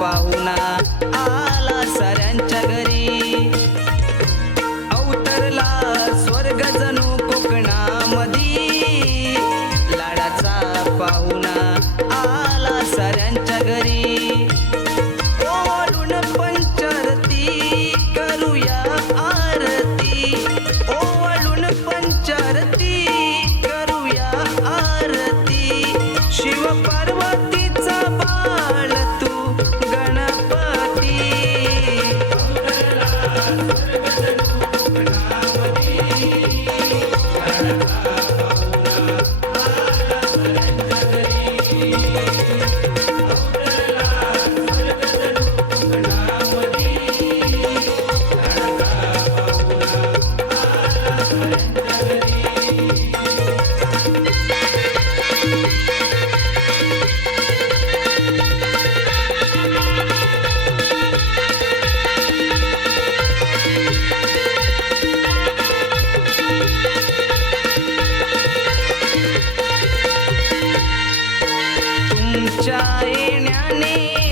पाहुणा ज्ञाने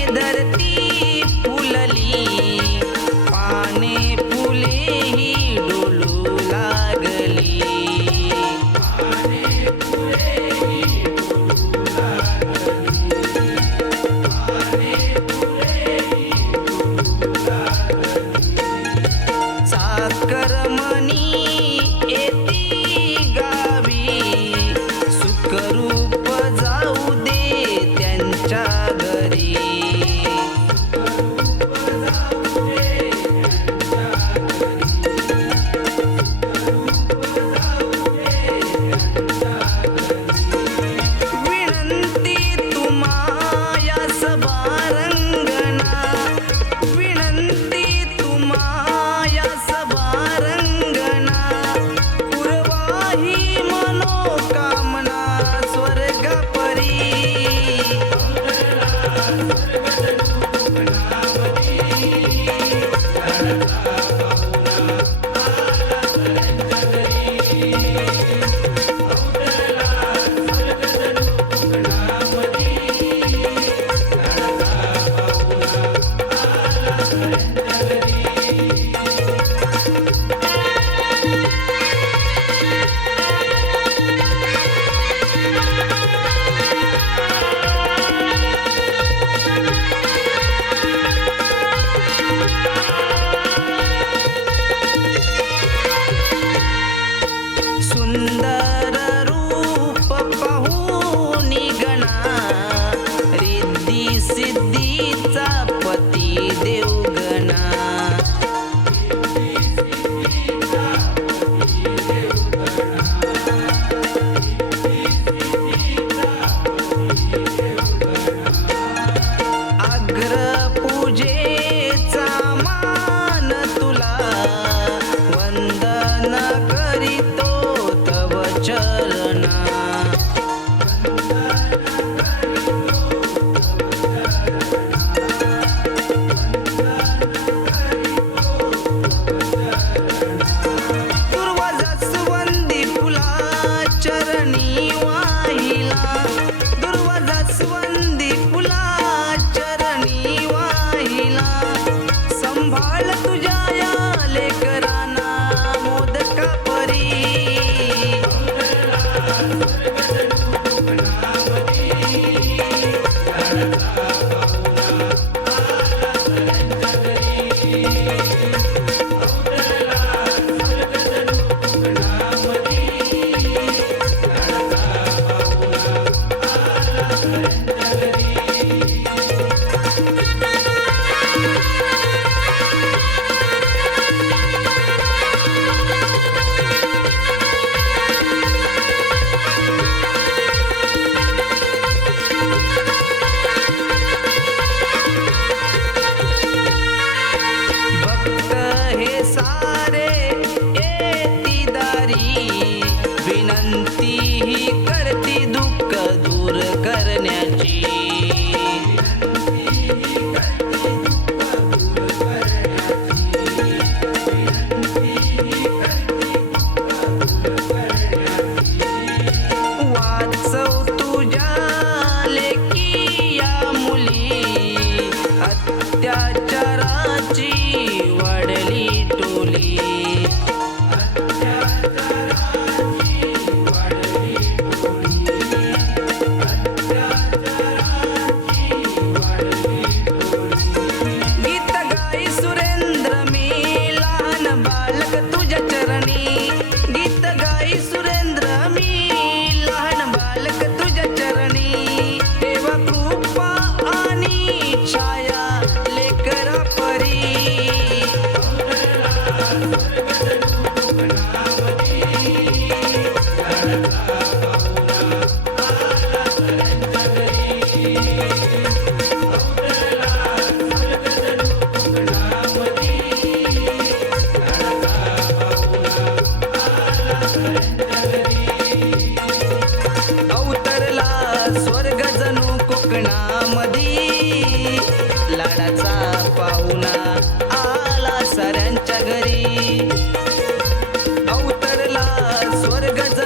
Sorry, guys.